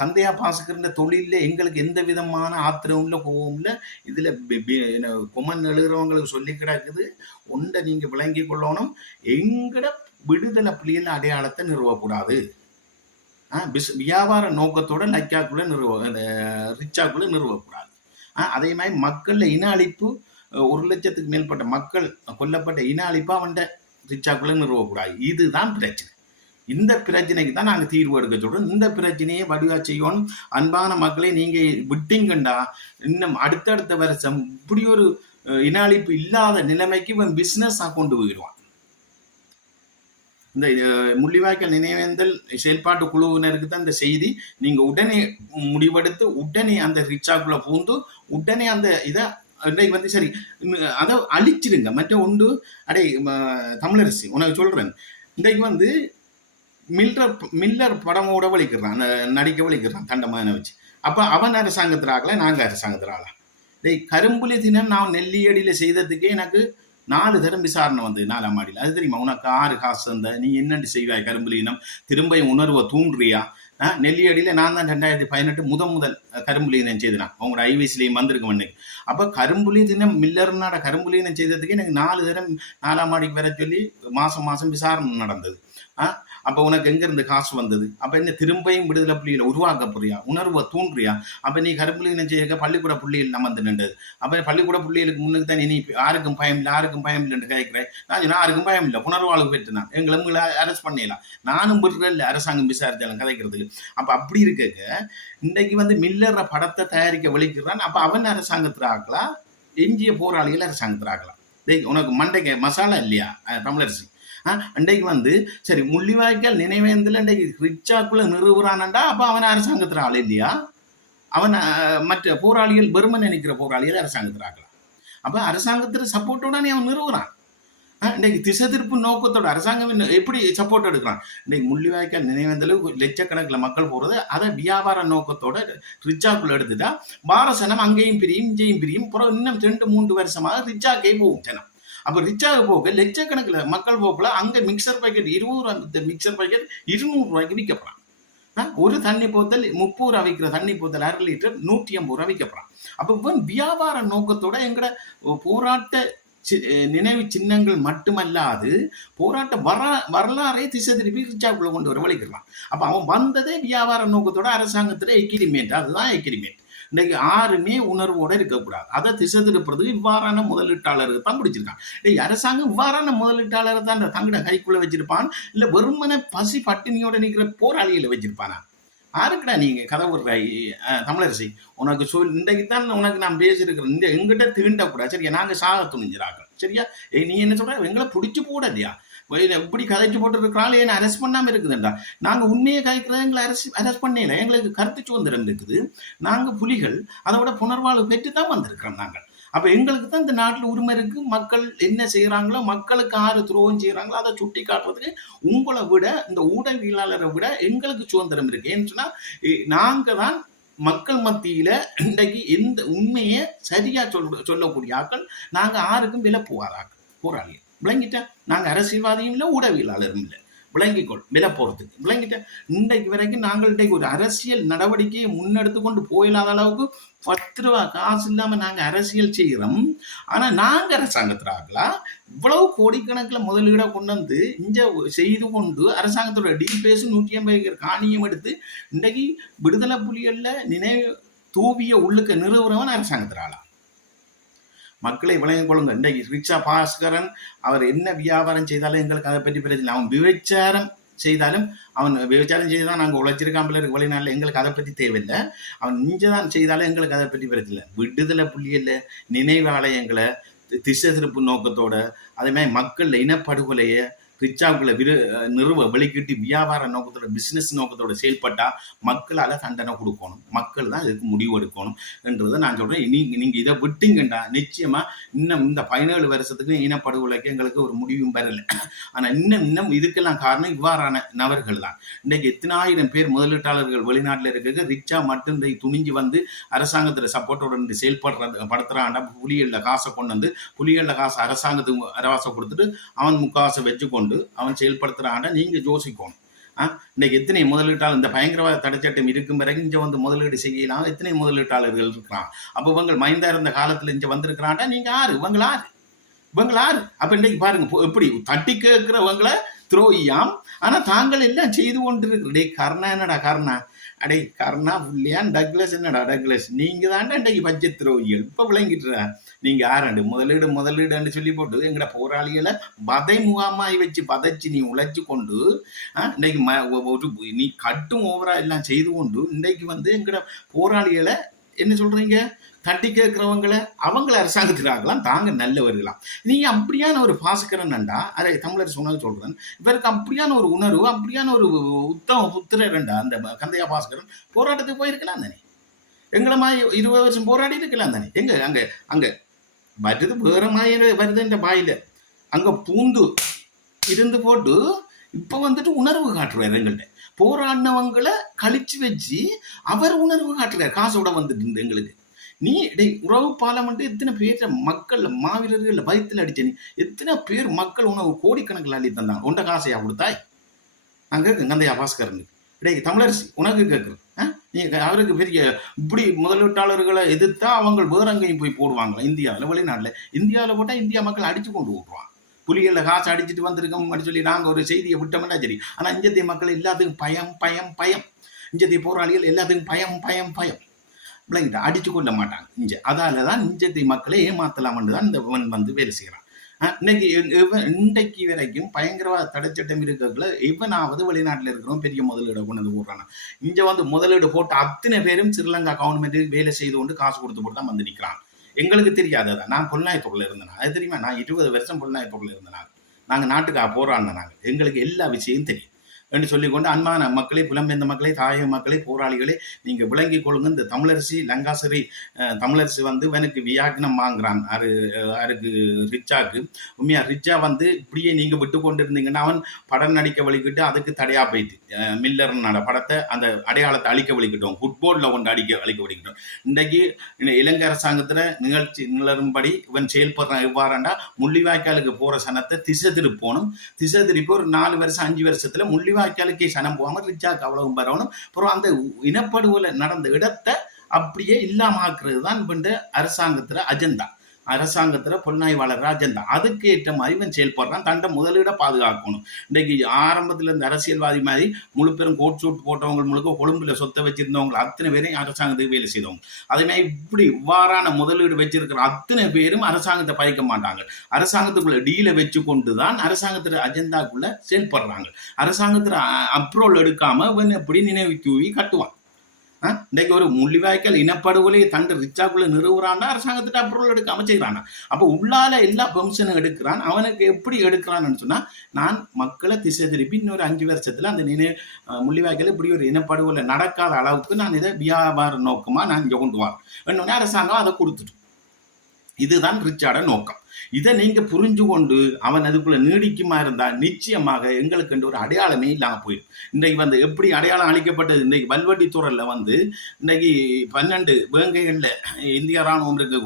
கந்தையா பாஸ்கரன் தொழில எங்களுக்கு எந்த விதமான ஆத்திரமும் இல்லை, கோபம் இல்லை. இதுல கொமன் எழுதுறவங்களுக்கு சொல்லி கிடக்குது. ஒன்றை நீங்க விளங்கி கொள்ளணும், எங்கட விடுதலை புலிகள் அடையாளத்தை நிறுவக்கூடாது. வியாபார நோக்கத்தோட லைக்காக்குள்ள ரிச்சாக்குள்ள நிறுவக்கூடாது. அதே மாதிரி மக்கள்ல இன அழிப்பு, 1,00,000க்கு மேற்பட்ட மக்கள் கொல்லப்பட்ட இன அழிப்பா ரிச்சாக்குள்ள நிறுவக்கூடாது. இதுதான் பிரச்சனை. இந்த பிரச்சனைக்கு தான் நாங்கள் தீர்வு எடுக்க சொல்றோம். இந்த பிரச்சனையை வடிவா செய்யணும். அன்பான மக்களை நீங்க விட்டீங்கண்டா இன்னும் அடுத்தடுத்த வருஷம் இப்படி ஒரு இன அழிப்பு இல்லாத நிலைமைக்கு இவன் பிசினஸா கொண்டு போயிடுவான். இந்த முள்ளிவாய்க்கால் நினைவேந்தல் செயல்பாட்டு குழுவினருக்கு தான் இந்த செய்தி. நீங்க உடனே முடிவெடுத்து உடனே அந்த ரிச்சாக்குள்ள பூந்து உடனே அந்த இதை இன்றைக்கு சரி அதை அழிச்சிடுங்க. மற்ற ஒன்று அடே தமிழரசி உனக்கு சொல்றேன், இன்றைக்கு மில்லர் படமோட வலிக்கிறான், நடிக்க வலிக்கிறான் தண்டமான வச்சு. அப்ப அவன் அரசாங்கத்திராகல, நாங்க அரசாங்கத்திராகல. கரும்புலி தினம் நான் நெல்லியடியில செய்ததுக்கே எனக்கு 4 தரம் விசாரணை 4ஆம் மாடியில். அது தெரியுமா? உனக்கு 6 காசு தந்த, நீ என்னென்று செய்வாய் கரும்புலினம், திரும்ப உணர்வை தூண்டுறியா? நெல்லியடியில் நான் தான் 2018 முதல் கரும்புலி தினம் செய்தேன். அவங்களோட ஐவிசிலையும் வந்திருக்கும் அன்னைக்கு. அப்போ கரும்புலி தினம் மில்லர்னாட கரும்புலி தினம் செய்ததுக்கு எனக்கு 4 தரம் 4ஆம் மாடிக்கு வர சொல்லி மாசம் விசாரணை நடந்தது. அப்ப உனக்கு எங்க இருந்து காசு வந்தது? அப்ப என்ன திரும்பியும் விடுதலை புள்ளியில உருவாக்க போறியா? உணர்வை தூண்டுறியா? அப்ப நீ கருப்புலின்னு செய்ய பள்ளிக்கூட புள்ளியில் அமர்ந்து நின்றது. அப்ப பள்ளிக்கூட புள்ளிகளுக்கு முன்னுக்கு தான் நீ யாருக்கும் பயம் இல்லை, யாருக்கும் பயம் இல்லைன்னு கேட்கிறேன். நான் யாருக்கும் பயம் இல்லை, புனர்வாழ்வு பெற்று நான் எங்களை அரெஸ்ட் பண்ணிடலாம், நானும் விடுறேன் அரசாங்கம் விசாரிச்சாலும் கதைக்கிறதுக்கு. அப்ப அப்படி இருக்க இன்னைக்கு வந்து மில்லற படத்தை தயாரிக்க வலிக்கிறான். அப்ப அவன் அரசாங்கத்தில் ஆக்கலாம், எஞ்சிய போராளிகள் அரசாங்கத்தில் ஆக்கலாம். உனக்கு மண்டைக்கு மசாலா இல்லையா தமிழரசி? அன்றைக்கு வந்து சரி முள்ளிவாய்க்கால் நினைவேந்தில் இன்றைக்கு ரிச்சாக்குள்ள நிறுவுறான்டா, அப்ப அவன் அரசாங்கத்தில் ஆள் இல்லையா? அவன் மற்ற போராளிகள் பெருமை நினைக்கிற போராளிகள் அரசாங்கத்தில் ஆக்கலாம். அப்ப அரசாங்கத்தில் சப்போர்ட்டோட அவன் நிறுவுறான். இன்னைக்கு திசை திருப்பு நோக்கத்தோட அரசாங்கம் எப்படி சப்போர்ட் எடுக்கிறான்? இன்னைக்கு முள்ளிவாய்க்கால் நினைவேந்தளவு லட்சக்கணக்கில் மக்கள் போறது அதை வியாபார நோக்கத்தோட ரிச்சாக்குள்ள எடுத்துட்டா பாரசனம் அங்கேயும் பிரியும் இங்கேயும் பிரியும். அப்புறம் இன்னும் 2-3 வருஷமாக ரிச்சாக்கே போகும் ஜனம். அப்ப ரிச்சாக போக லட்சக்கணக்கில் மக்கள் போகல. அங்க மிக்சர் பாக்கெட் 20 மிக்சர் பாக்கெட் 200 ரூபாய்க்கு விற்கப்படான். ஒரு தண்ணி போத்தல் 30 ரூபா விற்கிற தண்ணி போத்தல் 1/2 லிட்டர் 150 ரூபா விற்கப்படான். அப்ப வியாபார நோக்கத்தோட எங்கட போராட்ட நினைவு சின்னங்கள் மட்டுமல்லாது போராட்ட வரலாறை திசை திருப்பி ரிச்சாக்குள்ள கொண்டு வர வலிக்கலாம். அப்ப அவன் வந்ததே வியாபார நோக்கத்தோட அரசாங்கத்துல எக்ரிமெண்ட். அதுதான் எக்ரிமெண்ட். இன்னைக்கு யாருமே உணர்வோட இருக்கக்கூடாது. அதை திசை திருப்புறதுக்கு இவ்வாறான முதலீட்டாளர்கள் தான் பிடிச்சிருக்கான். அரசாங்கம் இவ்வாறான முதலீட்டாளரை தான் தங்கட கைக்குள்ள வச்சிருப்பான், இல்ல வெறுமனை பசி பட்டினியோட நிற்கிற போராளிகளை வச்சிருப்பானா? யாருக்குடா நீங்க கதை விடுறாய் தமிழரசி? உனக்கு இன்றைக்கு தான் உனக்கு நான் பேசியிருக்கிறேன். இந்த எங்கிட்ட தீண்டக்கூடாது சரியா? நாங்க சாக துணிஞ்சிராங்க சரியா? நீ என்ன சொல்ற? எங்களை பிடிச்சி போடலையா? இப்படி கதைச்சு போட்டு இருக்கிறாள் ஏன்னா அரெஸ்ட் பண்ணாம இருக்குதுண்டா. நாங்க உண்மையை கதைக்கிறத எங்களை அரெஸ்ட் பண்ணல. எங்களுக்கு கருத்து சுதந்திரம் இருக்குது. நாங்க புலிகள், அதோட புனர்வாழ்வு பெற்று தான் வந்திருக்கிறோம் நாங்கள். அப்ப எங்களுக்கு தான் இந்த நாட்டில் உரிமை இருக்கு. மக்கள் என்ன செய்யறாங்களோ, மக்களுக்கு ஆறு துரோகம் செய்யறாங்களோ அதை சுட்டி காட்டுறதுக்கு உங்களை விட, இந்த ஊடகவியலாளரை விட எங்களுக்கு சுதந்திரம் இருக்கு. ஏன்னு சொன்னா நாங்க தான் மக்கள் மத்தியில இன்றைக்கு எந்த உண்மையை சரியா சொல்லக்கூடிய ஆக்கள். நாங்க யாருக்கும் விலை போவாராக்கள் போராளி. விளங்கிட்ட? நாங்க அரசியல்வாதியும் இல்லை, ஊடகவியலாளரும் இல்லை. விளங்கிக்கொள் விலை போறதுக்கு. விளங்கிட்ட? இன்றைக்கு வரைக்கும் நாங்கள் இன்றைக்கு ஒரு அரசியல் நடவடிக்கையை முன்னெடுத்து கொண்டு போயிடாத அளவுக்கு 10 ரூபா காசு இல்லாம நாங்க அரசியல் செய்கிறோம். ஆனா நாங்க அரசாங்கத்துல ஆகலாம் இவ்வளவு கோடிக்கணக்கில் முதலீட கொண்டு வந்து இங்க செய்து கொண்டு அரசாங்கத்தோட டீல் பேசி 150 காணியம் எடுத்து இன்றைக்கு விடுதலை புலிகள்ல நினைவு தூவிய உள்ளுக்க நிறுவனவன் அரசாங்கத்துல ஆகலாம். மக்களை விளங்கிக் கொள்ளுங்க. இன்றைக்கு ரிக்ஷா பாஸ்கரன் அவர் என்ன வியாபாரம் செய்தாலும் எங்களுக்கு அதை பற்றி பிரச்சனை. அவன் விபச்சாரம் செய்தாலும், அவன் விபச்சாரம் செய்தான் நாங்கள் உழைச்சிருக்காமல் இருக்கு வெளிநாட்டில், எங்களுக்கு அதை பற்றி தேவையில்லை. அவன் இஞ்சதான் செய்தாலும் எங்களுக்கு அதை பற்றி பிரச்சனை. விடுதலை புள்ளியில் நினைவாலயங்களை திசை திருப்பு நோக்கத்தோட, அதே மாதிரி மக்கள் இனப்படுகொலையை ரிச்சாவுக்குள்ள நிறுவ வெளிக்கிட்டு வியாபார நோக்கத்தோட பிசினஸ் நோக்கத்தோட செயல்பட்டா மக்களால தண்டனை கொடுக்கணும். மக்கள் தான் இதுக்கு முடிவு எடுக்கணும் என்றதை நான் சொல்றேன். நீங்க இதை விட்டீங்கண்டா நிச்சயமா இன்னும் இந்த 17 வருஷத்துக்கு இனப்படுகொலைக்கு எங்களுக்கு ஒரு முடிவும் வரல. ஆனா இன்னும் இதுக்கெல்லாம் காரணம் இவ்வாறான நபர்கள் தான். இன்னைக்கு எத்தனை ஆயிரம் பேர் முதலீட்டாளர்கள் வெளிநாட்டுல இருக்க ரிச்சா மட்டும் துணிஞ்சு வந்து அரசாங்கத்துல சப்போர்ட்டோட செயல்படுத்துறான்டா. புலிகளில் காசை கொண்டு வந்து புலிகளில் காசு அரசாங்கத்துக்கு அரவாசை கொடுத்துட்டு அவன் முக்காசை வச்சுக்கொண்டு அவன் செயல்படுத்துறான்டா. நீங்க யோசிக்கணும். இன்னைக்கு எத்தனை முதலீட்டாளர் இந்த பயங்கரவாத தடைச்சட்டம் இருக்கும் பிறகு இங்க வந்து முதலீடு செய்யலாம் எத்தனை முதலீட்டாளர்கள் இருக்கிறான். அப்ப இவங்க மைந்தா இருந்த காலத்துல இங்க வந்திருக்கிறான்டா. நீங்க ஆறு இவங்க ஆறு. அப்ப இன்னைக்கு பாருங்க எப்படி தட்டி கேட்கிறவங்களை துரோகியாம். ஆனா தாங்கள் எல்லாம் செய்து கொண்டு இருக்கிற கர்ணா என்னடா கர்ணா? அடே கர்ணா புள்ளியான் டக்ளஸ் என்னடா டக்ளஸ்? நீங்க தாண்டா இன்றைக்கு பட்ஜெட் துரோகிகள். இப்ப விளங்கிட்டு நீங்க ஆறாண்டு முதலீடுன்னு சொல்லி போட்டு எங்கட போராளிகளை வதை முகாமாய் வச்சு பதைச்சு நீ உழைச்சு கொண்டு இன்னைக்கு நீ கட்டும் ஓவரா எல்லாம் செய்து கொண்டு இன்றைக்கு வந்து எங்கட போராளிகளை என்ன சொல்றீங்க தட்டி கேட்கிறவங்களை அவங்கள அரசாங்கத்துக்காகலாம் தாங்க நல்லவர்களாம். நீங்க அப்படியான ஒரு பாஸ்கரன்டா அதை தமிழர் சொன்னது சொல்றேன். இவருக்கு அப்படியான ஒரு உணர்வு, அப்படியான ஒரு உத்தம புத்திரண்டா அந்த கந்தையா பாஸ்கரன் போராட்டத்துக்கு போயிருக்கலாம் தானே. எங்களை மாதிரி 20 வருஷம் போராடி இருக்கலாம் தானே. எங்க அங்க வருது வேற மாதிரி வருதுன்ற பாயில அங்க பூந்து இருந்து போட்டு இப்ப வந்துட்டு உணர்வு காட்டுறாரு. எங்கள்கிட்ட போராடினவங்களை கழிச்சு வச்சு அவர் உணர்வு காட்டுறாரு. காசோட வந்துட்டு எங்களுக்கு நீ உறவு பாலமெண்ட் எத்தனை பேர் மக்கள் மாவீரர்கள் பயத்தில் அடிச்ச நீ எத்தனை பேர் மக்கள் உணவு கோடிக்கணக்கில் அள்ளி தந்தாங்க. உண்ட காசையா கொடுத்தாய்? நான் கேட்குறேன் கந்தையா பாஸ்கரன் தமிழரசி உனக்கு கேட்குறேன். நீ அவருக்கு பெரிய இப்படி முதலீட்டாளர்களை எதிர்த்தா அவங்க வேற அங்கேயும் போய் போடுவாங்களா? இந்தியாவில் வெளிநாட்டில் இந்தியாவில் போட்டால் இந்தியா மக்கள் அடிச்சு கொண்டு விட்டுருவான். புலிகளில் காசு அடிச்சுட்டு வந்திருக்கோம்னு சொல்லி நாங்கள் ஒரு செய்தியை விட்டோம்னா சரி. ஆனால் இஞ்சத்திய மக்கள் எல்லாத்துக்கும் பயம் பயம் பயம். இஞ்சத்திய போராளிகள் எல்லாத்துக்கும் பயம் பயம் பயம். விளங்கிட்டு அடிச்சு கொள்ள மாட்டாங்க இஞ்ச. அதால தான் இஞ்சத்திய மக்களை ஏமாத்தலாம்னு தான் இந்த வந்து வேலை செய்கிறான். இன்றைக்கு வரைக்கும் பயங்கரவாத தடைச்சட்டம் இருக்கிறதுல இவனாவது வெளிநாட்டில் இருக்கிறோம் பெரிய முதலீடு கொண்டு வந்து போடுறாங்க. இங்க வந்து முதலீடு போட்டு அத்தனை பேரும் ஸ்ரீலங்கா கவர்மெண்ட்டுக்கு வேலை செய்து கொண்டு காசு கொடுத்து போட்டு தான் வந்து நிற்கிறான். எங்களுக்கு தெரியாததான். நான் பொள்ளாயத்தூர்ல இருந்தேன், அது தெரியுமா? நான் 20 வருஷம் பொள்ளாயத்தூர்ல இருந்தேன். நாங்கள் நாட்டுக்காக போராடின. நாங்கள் எங்களுக்கு எல்லா விஷயம் தெரியும் என்று சொல்லிக்கொண்டு அன்பான மக்களை, புலம்பெயர்ந்த மக்களை, தாயக மக்களை, போராளிகளை நீங்க விளங்கி கொள்ளுங்க. இந்த தமிழரசி லங்காசரி தமிழரசி வந்து இவனுக்கு வியாக்கினம் வாங்குறான் யாருக்கு? ரிச்சாக்கு. உண்மையா ரிச்சா வந்து இப்படியே நீங்க விட்டு கொண்டு இருந்தீங்கன்னா அவன் படம் நடிக்க வலிக்கிட்டு அதுக்கு தடையா போயிட்டு மில்லர்னோட படத்தை அந்த அடையாளத்தை அழிக்க வலிக்கிட்டோம், ஃபுட்போர்டில் கொண்டு அழிக்க வலிக்கிட்டோம். இன்றைக்கு இலங்கை அரசாங்கத்துல நிகழ்ச்சி நிலரும்படி இவன் செயல்படுறான். எவ்வாறாண்டா முள்ளிவாய்க்காலுக்கு போற சனத்தை திசை திருப்போனும். திசை திருப்பி ஒரு 4 வருஷம் 5 வருஷத்துல முள்ளிவாய்க்காலுக்கே சனம் போகாம ரிச்சாக்கு அவ்வளவு வரணும். அப்புறம் அந்த இனப்படுகொலை நடந்த இடத்தை அப்படியே இல்லாமக்கிறது தான் வந்து அரசாங்கத்துல அஜெண்டா. அரசாங்கத்துல புலனாய்வாளர் அஜெண்டா. அதுக்கு ஏற்ற மாதிரி இவன் செயல்படுறான். தண்டை முதலீட பாதுகாக்கணும். இன்றைக்கு ஆரம்பத்துல இருந்த அரசியல்வாதி மாதிரி முழு பேரும் கோட் சூட் போட்டவங்க முழுக்க கொழும்புல சொத்தை வச்சிருந்தவங்க அத்தனை பேரையும் அரசாங்கத்துக்கு வேலை செய்தவங்க. அதே மாதிரி இப்படி இவ்வாறான முதலீடு வச்சிருக்கிற அத்தனை பேரும் அரசாங்கத்தை பயக்க மாட்டாங்க. அரசாங்கத்துக்குள்ள டீலை வச்சு கொண்டுதான் அரசாங்கத்துல அஜெண்டாக்குள்ள செயல்படுறாங்க. அரசாங்கத்துல அப்ரூவல் எடுக்காம இவன் எப்படி நினைவு தூவி கட்டுவான். இன்னைக்கு ஒரு முள்ளிவாய்க்கால் இனப்படுகொலையை தண்டு ரிச்சாக்குள்ள நிறுவுறான்னா அரசாங்கத்திட்ட அப்ரூவல் எடுக்காம செய்யறானா? அப்ப உள்ளால எல்லா பெர்மிஷனும் எடுக்கிறான். அவனுக்கு எப்படி எடுக்கிறான்னு சொன்னா, நான் மக்களை திசை திருப்பி இன்னொரு 5 வருஷத்துல அந்த முள்ளிவாய்க்கால் இப்படி ஒரு இனப்படுகொலை நடக்காத அளவுக்கு நான் இதை வியாபார நோக்கமா நான் இங்க கொண்டு வரேன். என்னோட அரசாங்கம் அதை கொடுத்துட்டு. இதுதான் ரிச்சார்ட நோக்கம். இதை நீங்க புரிஞ்சு கொண்டு அவன் அதுக்குள்ள நீடிக்குமா இருந்தா நிச்சயமாக எங்களுக்கு ஒரு அடையாளமே இல்லாம போயிடும். இன்றைக்கு வந்து எப்படி அடையாளம் அளிக்கப்பட்டது? இன்றைக்கு வல்வெட்டி துறையில வந்து இன்னைக்கு 12 வேங்கைகள்ல இந்திய ராணுவம் இருக்கு.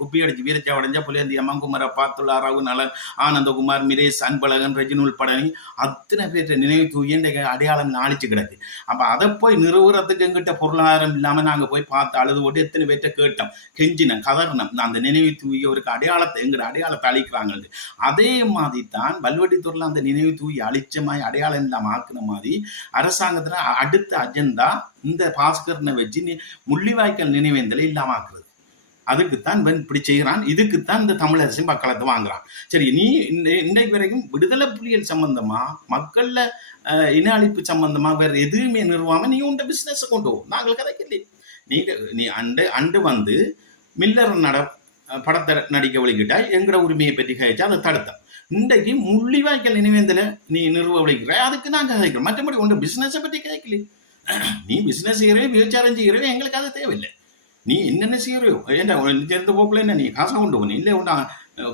குப்பி அடிச்சு வீரச்சாவடைஞ்சா புலேந்தி அம்மங்குமார பாத்துல்லா ராவு நலன் ஆனந்தகுமார் மிரேஷ் அன்பழகன் ரெஜினுல் பழனி அத்தனை பேர் நினைவு தூக்கி இன்றைக்கு அடையாளம் அழிச்சு கிடக்கு. அப்ப அதை போய் நிறுவுறதுக்கு எங்கிட்ட பொருளாதாரம் இல்லாம நாங்க போய் பார்த்து அழுது போட்டு எத்தனை பேர்ட்ட கேட்டோம், கெஞ்சினம், கதர்ணம். அந்த நினைவு தூவியவருக்கு அடையாளத்தை எங்கிட்ட அடையாளத்தை அழிக்கிறாங்க. அதே மாதிரி தான் வல்வெட்டித்துறையில அந்த நினைவு தூவி அழிச்சமாய் அடையாளம் இல்லாம ஆக்குன மாதிரி அரசாங்கத்துல அடுத்த அஜெண்டா இந்த பாஸ்கரனை வச்சு முள்ளிவாய்க்கால் நினைவேந்தலை இல்லாம ஆக்குறது. அதுக்குத்தான் இப்படி செய்கிறான். இதுக்குத்தான் இந்த தமிழரசு மக்களத்தை வாங்குறான். சரி, நீ இன்றைக்கு வரைக்கும் விடுதலை புலிகள் சம்பந்தமா மக்கள்ல இன அழிப்பு சம்பந்தமா வேற எதுவுமே நிறுவாம நீ உண்ட பிசினஸ் கொண்டு போ. நாங்கள் கதைக்கல. நீ அண்டு வந்து மில்லர் படத்தை நடிக்க வழிகிட்டா எங்கட உரிமையை பற்றி கழிச்சா அதை தடுத்தான். இன்றைக்கு முள்ளிவாய்க்கால் நினைவேந்தல நீ நிறுவ வழிக்கிற, அதுக்கு நாங்க கதைக்கிறோம். மற்றபடி உங்க பிசினஸை பற்றி கேட்கல. நீ பிசினஸ் செய்யறவே விபச்சாரம் செய்யறவே எங்களுக்கு அது தேவையில்லை. நீ என்னென்ன செய்யறையோ ஏன்டா சேர்ந்த போக்குல என்ன நீ காசை கொண்டு போனீ இல்லை உண்டா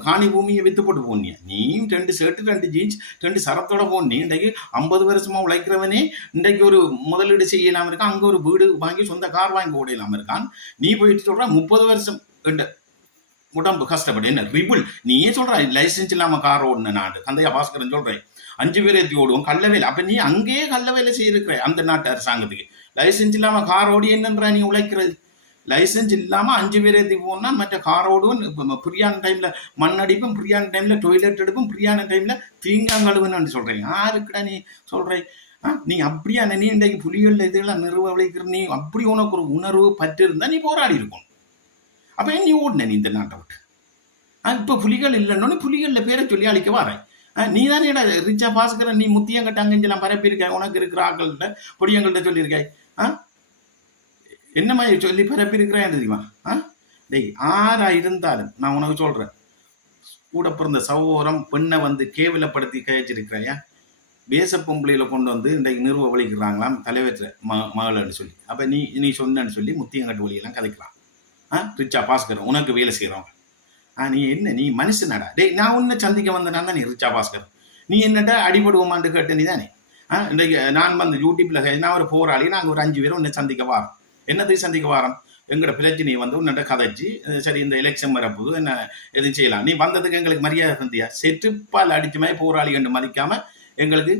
காணி பூமியை வித்து போட்டு போனியா? நீயும் 2 ஷர்ட்டு 2 ஜீன்ஸ் 2 சரத்தோட போனி. இன்றைக்கு 50 வருஷமா உழைக்கிறவனே இன்றைக்கு ஒரு முதலீடு செய்யலாம இருக்கான். அங்க ஒரு வீடு வாங்கி சொந்த கார் வாங்கி ஓடையலாம இருக்கான். நீ போயிட்டு சொல்ற 30 வருஷம் உடம்பு கஷ்டப்படு. என்ன ரிபிள் நீ ஏன் சொல்ற லைசன்ஸ் இல்லாம கார் ஓடுன நாடு கந்தையா பாஸ்கரன் சொல்றேன் 5 பேர் ஏற்றி ஓடுவோம் கள்ள வேலை. அப்ப நீ அங்கேயே கள்ள வேலை செய்யிருக்கிற அந்த நாட்டு அரசாங்கத்துக்கு. லைசன்ஸ் இல்லாம கார் ஓடி என்னன்ற நீ உழைக்கிறது? லைசன்ஸ் இல்லாம 5 பேர் ஏற்றி போனா மற்ற கார் ஓடுவோம். ஃப்ரீயான டைம்ல மண் அடிப்பும், ஃப்ரீயான டைம்ல டொய்லெட் எடுப்பும், ஃப்ரீயான டைம்ல தீங்காங்கழுவுன்னு சொல்றேன். யாருக்குடா நீ சொல்றேன்? நீ அப்படியா நீ இன்றைக்கு புலிகள் இதெல்லாம் நிறுவ உழைக்கிற நீ அப்படி உனக்கு ஒரு உணர்வு பற்று இருந்தா நீ போராடி இருக்கும். அப்ப நீ ஓடுன நீ இந்த நாட்டை விட்டு. இப்ப புலிகள் இல்லைன்னு புலிகள்ல பேரை சொல்லி அழிக்க வரேன். நீ தானே ரிச்சா பாஸ்கரன் நீ முத்தியங்கிட்ட அங்கெல்லாம் பரப்பியிருக்க. உனக்கு இருக்கிற ஆக்கள்கிட்ட பொடியங்கள்கிட்ட சொல்லியிருக்காய். என்ன மாதிரி சொல்லி பரப்பியிருக்கிறேன் தெரியுமா? டேய், ஆறா இருந்தாலும் நான் உனக்கு சொல்றேன், கூட பிறந்த சகோதரம் பெண்ணை வந்து கேவலப்படுத்தி கழிச்சிருக்கிறையா? பேச பொம்பளையில கொண்டு வந்து இன்றைக்கு நிறுவ வலிக்கிறாங்களாம் தலைவற்ற மகள்னு சொல்லி. அப்ப நீ சொன்னு சொல்லி முத்தியங்கட்டு வழியெல்லாம் கதைக்கலாம். ரிச்சா பாஸ்கர் உனக்கு வேலை செய்யறோம். நீ என்ன நீ மனுஷனடா? டேய், நான் உன்னை சந்திக்க வந்தனா தான் நீ ரிச்சா பாஸ்கர். நீ என்னட்ட அடிபடுவோமான்னு கேட்ட நீ தானே. இன்றைக்கு நான் வந்து யூடியூப்ல நான் ஒரு போராளி, நாங்கள் ஒரு 5 பேரும் உன்னை சந்திக்க வாரோம். என்னதுக்கு சந்திக்க வாரோம்? எங்களோட பிரச்சனையை வந்து உன்னிட்ட கதைச்சு, சரி இந்த எலெக்ஷன் வரப்போது என்ன எதுவும் செய்யலாம், நீ வந்ததுக்கு எங்களுக்கு மரியாதை தந்தியா? செற்றுப்பால் அடிச்சுமே போராளி என்று மதிக்காம எங்களுக்கு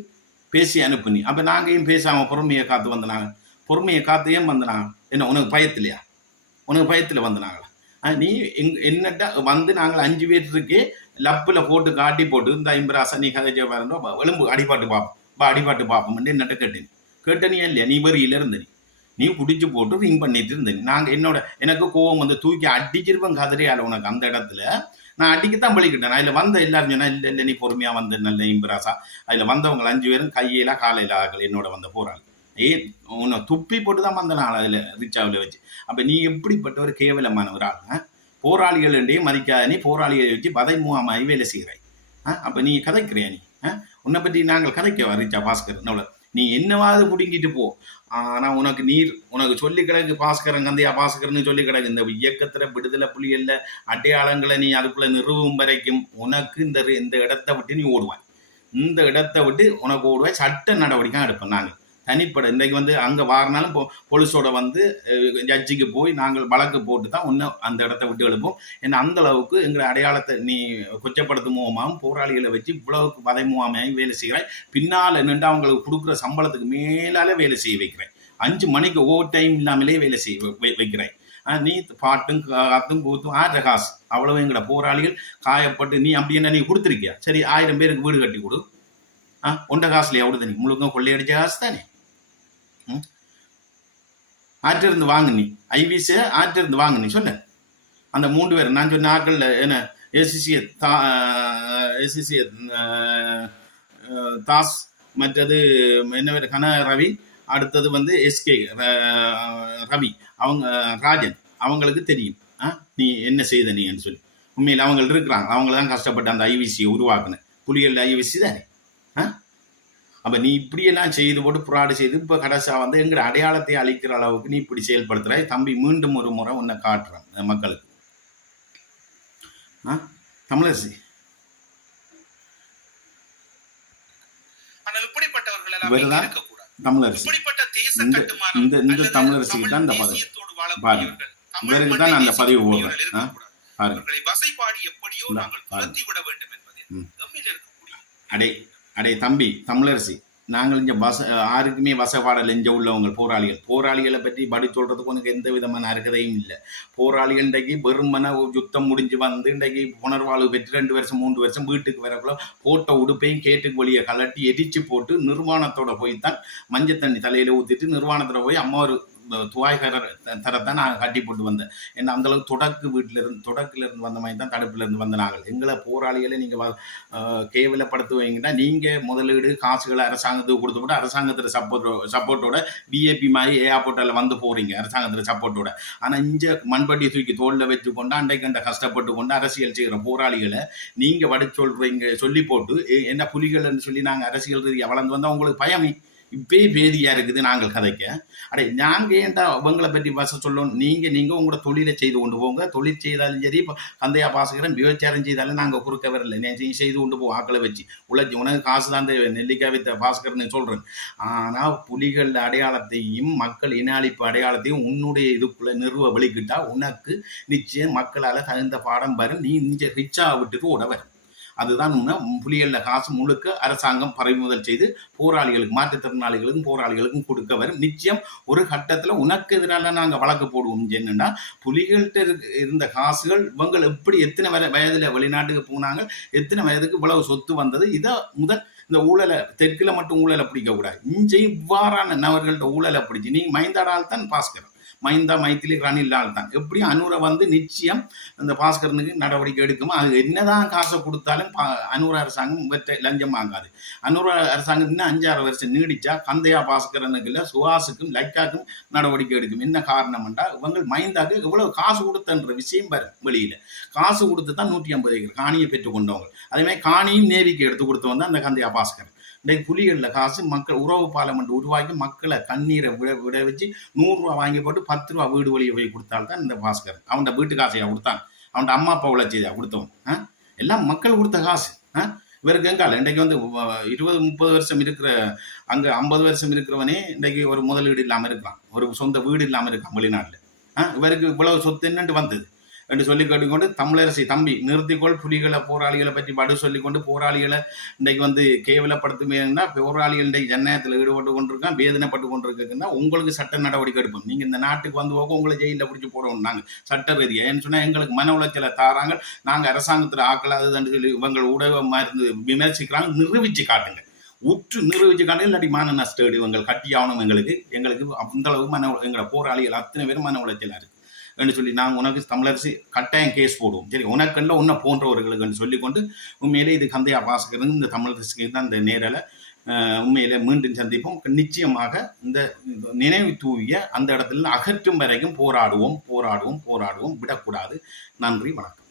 பேசி அனுப்புனி. அப்ப நாங்கையும் பேசாம பொறுமையை காத்து வந்தனாங்க. பொறுமையை காத்து ஏன் வந்தனாங்க? என்ன உனக்கு பயத்திலையா? உனக்கு பயத்தில் வந்தனாங்களா? நீ என்னட்ட வந்து நாங்கள் 5 பேர் இருக்கே லப்பில் போட்டு காட்டி போட்டு இந்த ஐம்பராசா நீ கதைச்ச பாருங்க எலும்பு அடிபாட்டு பார்ப்போம் அடிபாட்டு பார்ப்போம் என்னட்ட கேட்டேன் கேட்டனியா இல்லையா நீ வெறியில இருந்த நீ குடிச்சு போட்டு ரிங் பண்ணிட்டு இருந்தேன். எனக்கு கோவம் வந்து தூக்கி அடிச்சிருப்பேன் கதிரையால உனக்கு அந்த இடத்துல நான் அடிக்கத்தான் பழிக்கிட்டேன். அதில் வந்த எல்லாரும் சொன்னா இல்லை இல்லை நீ பொறுமையா வந்து நல்ல இம்பராசா அதில் வந்தவங்க 5 பேரும் கையில காலையில் ஆகல என்னோட வந்த போறாள் உன்னை துப்பி போட்டு தான் வந்த நாள் அதில் ரிச்சாவில் வச்சு. அப்ப நீ எப்படிப்பட்ட ஒரு கேவலமான ஒரு ஆள் போராளிகளே மதிக்காத நீ போராளிகளை வச்சு பதை மூவாமாய் வேலை செய்கிறாய். அப்ப நீ கதைக்கிறியா நீ உன்னை பற்றி நாங்கள் கதைக்கவா ரிச்சா பாஸ்கர் என்னோட நீ என்னவாவது பிடுங்கிட்டு போ. ஆனா உனக்கு சொல்லி கிடக்கு பாஸ்கரன் கந்தையா பாஸ்கர்னு சொல்லி கிடக்கு இந்த இயக்கத்துல விடுதலை புலிகள்ல அடையாளங்களை நீ அதுக்குள்ள நிறுவும் வரைக்கும் உனக்கு இந்த இடத்தை விட்டு நீ ஓடுவாய். இந்த இடத்தை விட்டு உனக்கு ஓடுவாய். சட்ட நடவடிக்கை எடுப்போம் நாங்கள் தனிப்பட. இன்றைக்கு வந்து அங்கே வாரினாலும் போலீஸோட வந்து ஜட்ஜிக்கு போய் நாங்கள் வழக்கு போட்டு தான் இன்னும் அந்த இடத்த விட்டு எழுப்போம். ஏன்னா அந்த அளவுக்கு எங்களை அடையாளத்தை நீ கொச்சப்படுத்துமோமாவும் போராளிகளை வச்சு இவ்வளவுக்கு வதைமுவாமையும் வேலை செய்கிறாய். பின்னால் நின்று அவங்களுக்கு கொடுக்குற சம்பளத்துக்கு மேலால வேலை செய்ய வைக்கிறேன். 5 மணிக்கு ஓவர் டைம் இல்லாமலே வேலை செய்ய வைக்கிறேன். நீ பாட்டும் காத்தும் கூத்தும் காசு அவ்வளவு எங்களோட போராளிகள் காயப்பட்டு நீ அப்படி என்ன நீ கொடுத்துருக்கியா? சரி 1000 பேருக்கு வீடு கட்டி கொடு. ஒன்றை காசுலையா விடுது நீ முழுக்க கொள்ளையடிச்ச காசு தானே. ஆற்றிருந்து வாங்க நீ ஐவிசி ஆற்றிருந்து வாங்க நீ சொல்ல. அந்த 3 பேர் நான் சொன்ன ஆக்கள் என்ன ஏசிசிய தாஸ் மற்றது என்ன பேர் கன ரவி அடுத்தது வந்து எஸ்கே ரவி அவங்க ராஜன் அவங்களுக்கு தெரியும் நீ என்ன செய்த நீன்னு சொல்லி. உண்மையில் அவங்க இருக்கிறாங்க. அவங்கள தான் கஷ்டப்பட்டு அந்த ஐவிசியை உருவாக்குன புலிகள் ஐவிசி தானே. அப்ப நீ இப்படியெல்லாம் செய்து போட்டு புறாடு செய்து இப்ப கடைசியா வந்து எங்கிற அடையாளத்தை அழிக்கிற அளவுக்கு நீ இப்படி செயல்படுத்துறாய். தம்பி மீண்டும் ஒரு முறை உன்னை காட்டுறான் மக்களுக்கு. தமிழரசி தமிழரசி இந்த தமிழரசிக்கு தான் இந்த பதவி பாருங்க. இவருக்கு தான் அந்த பதிவு போடுறேன். அடே தம்பி தமிழரசி நாங்கள் இங்கே யாருக்குமே வசப்பாடல் இங்கே உள்ளவங்க போராளிகளை பற்றி படி சொல்றதுக்கு உனக்கு எந்த விதமான அருகதையும் இல்லை. போராளிகள் இன்றைக்கு வெறுமன யுத்தம் முடிஞ்சு வந்து இன்றைக்கு புனர்வாழ்வு பெற்று 2 வருஷம் 3 வருஷம் வீட்டுக்கு வரக்குள்ள போட்ட உடுப்பையும் கேட்டுக்கு வழியை கலட்டி எரிச்சு போட்டு நிர்வாணத்தோட போய்த்தான் மஞ்சள் தண்ணி தலையில ஊற்றிட்டு நிர்வாணத்தோட போய் அம்மா ஒரு துவாய்கர தரத்தான் நான் கட்டி போட்டு வந்தேன். ஏன்னா அந்த அளவுக்கு தொடக்கில இருந்து வந்த மாதிரி தான் தடுப்புல இருந்து வந்த நாங்கள். எங்களை போராளிகளை நீங்க கேவலப்படுத்துவீங்கன்னா நீங்க முதலீடு காசுகளை அரசாங்கத்துக்கு கொடுத்து போட்டு அரசாங்கத்துல சப்போர்ட்டோட பிஏபி மாதிரி ஏர்போர்ட்டில் வந்து போறீங்க அரசாங்கத்துல சப்போர்ட்டோட. ஆனா இங்க மண்பட்டி தூக்கி தோல்ல வச்சு கொண்டு அண்டைக்கண்ட கஷ்டப்பட்டு கொண்டு அரசியல் செய்கிற போராளிகளை நீங்க வடி சொல்றீங்க சொல்லி போட்டு என்ன புலிகள்னு சொல்லி நாங்க அரசியல் ரீதியாக வளர்ந்து வந்தா உங்களுக்கு பயமே இப்பயே பேதியா இருக்குது நாங்கள் கதைக்க. நாங்க ஏன்டா அவங்களை பற்றி பச சொல்லணும். நீங்க உங்களோட தொழிலை செய்து கொண்டு போங்க. தொழில் செய்தாலும் சரி இப்போ கந்தையா பாசுகிறேன் விபச்சாரம் செய்தாலும் நாங்கள் குறுக்க வரல. நான் செய்து கொண்டு போ ஆக்களை வச்சு உழைச்சி உனக்கு காசு தான் நெல்லிக்காய் வித்த பாசுகிறேன்னு சொல்றேன். ஆனா புலிகள் அடையாளத்தையும் மக்கள் இன அழிப்பு அடையாளத்தையும் உன்னுடைய இதுக்குள்ள நிறுவ வெளிக்கிட்டா உனக்கு நிச்சயம் மக்களால தகுந்த பாடம் வரும். நீ நிச்சயம் ரிச்சா விட்டுட்டு ஓட வரும். அதுதான் உண்மை. புலிகள்ல காசு முழுக்க அரசாங்கம் பறிமுதல் செய்து போராளிகளுக்கு மாற்றுத்திறனாளிகளுக்கும் போராளிகளுக்கும் கொடுக்க வரும். நிச்சயம் ஒரு கட்டத்துல உனக்கு எதிரால நாங்க வழக்கு போடுவோம். என்னன்னா புலிகள்கிட்ட இருந்த காசுகள் இவங்க எப்படி எத்தனை வயதுல வெளிநாட்டுக்கு போனாங்க, எத்தனை வயதுக்கு இவ்வளவு சொத்து வந்தது. இதை முதல் இந்த ஊழலை தெற்குல மட்டும் ஊழலை பிடிக்க கூடாது. இஞ்சையும் இவ்வாறான நபர்கள்ட்ட ஊழலை பிடிச்சு நீ மைந்தாடால் தான் பாஸ்கர் மைந்தா மைத்திலி ரணிலால் தான் எப்படியும் அனுரை வந்து நிச்சயம் அந்த பாஸ்கரனுக்கு நடவடிக்கை எடுக்குமோ. அது என்னதான் காசை கொடுத்தாலும் அனுர அரசாங்கம் லஞ்சம் வாங்காது. அனுர அரசாங்கம் இன்னும் 5-6 வருஷம் நீடிச்சா கந்தையா பாஸ்கரனுக்கு இல்லை சுஹாசுக்கும் லைக்காக்கும் நடவடிக்கை எடுக்கும். என்ன காரணம்ன்றா இவங்க மைந்தாக்கு இவ்வளவு காசு கொடுத்தன்ற விஷயம் வரும். வெளியில காசு கொடுத்து தான் 150 ஏக்கர் காணியை பெற்றுக்கொண்டவங்க. அதே மாதிரி காணியும் நேவிக்கு எடுத்து கொடுத்து வந்து அந்த கந்தையா பாஸ்கரன். இன்றைக்கு புலிகளில் காசு மக்கள் உறவு பார்லமெண்ட் உருவாக்கி மக்களை கண்ணீரை விட வச்சு 100 ரூபா வாங்கி போட்டு 10 ரூபா வீடு வழியை போய் கொடுத்தால்தான் இந்த பாஸ்கர் அவன்கிட்ட வீட்டு காசையா கொடுத்தான். அவன்கிட்ட அம்மா அப்பா உழைச்சதா கொடுத்தவன். எல்லாம் மக்கள் கொடுத்த காசு. இவருக்கு எங்கால இன்றைக்கு வந்து 20-30 வருஷம் இருக்கிற அங்கே 50 வருஷம் இருக்கிறவனே இன்றைக்கு ஒரு முதலீடு இல்லாமல் இருக்கலாம், ஒரு சொந்த வீடு இல்லாமல் இருக்கான் வெளிநாட்டில். இவருக்கு இவ்வளவு சொத்து என்னட்டு வந்தது. என்று சொல்லி கேட்டுக்கொண்டு தமிழரசி தம்பி நிறுத்திக்கொள், புலிகளை போராளிகளை பற்றி படு சொல்லிக்கொண்டு போராளிகளை இன்றைக்கு வந்து கேவலப்படுத்துமேன்னா போராளிகள் இன்றைக்கு ஜனநாயகத்தில் ஈடுபட்டு கொண்டிருக்கான், வேதனைப்பட்டு கொண்டிருக்குன்னா உங்களுக்கு சட்ட நடவடிக்கை எடுப்போம். நீங்கள் இந்த நாட்டுக்கு வந்து போக உங்களை ஜெயிலில் பிடிச்சி போடணும். நாங்கள் சட்ட ரீதியாக ஏன்னு சொன்னால் எங்களுக்கு மன உளைச்சலை தாராங்க. நாங்கள் அரசாங்கத்தில் ஆக்கலாதுன்னு சொல்லி இவங்க ஊடகமாக இருந்து விமர்சிக்கிறாங்க. நிரூபித்து காட்டுங்க, உற்று நிரூபிச்சு காட்டுங்க. இல்லாட்டி மான நஷ்டம் இவங்க கட்டியாகணும். எங்களுக்கு அந்த அளவு எங்களை போராளிகள் அத்தனை பேரும் மன உளைச்சலாக இருக்குது என்று சொல்லி நாங்கள் உனக்கு தமிழரசு கட்டாயம் கேஸ் போடுவோம். சரி, உனக்கெல்லாம் உன்னை போன்றவர்களுக்கு சொல்லிக்கொண்டு உண்மையிலே இது கந்தையா பாசக்கிறது இந்த தமிழரசுக்கு தான் இந்த நேரில் உண்மையிலே மீண்டும் சந்திப்போம். நிச்சயமாக இந்த நினைவு தூவிய அந்த இடத்துல அகற்றும் வரைக்கும் போராடுவோம், விடக்கூடாது. நன்றி, வணக்கம்.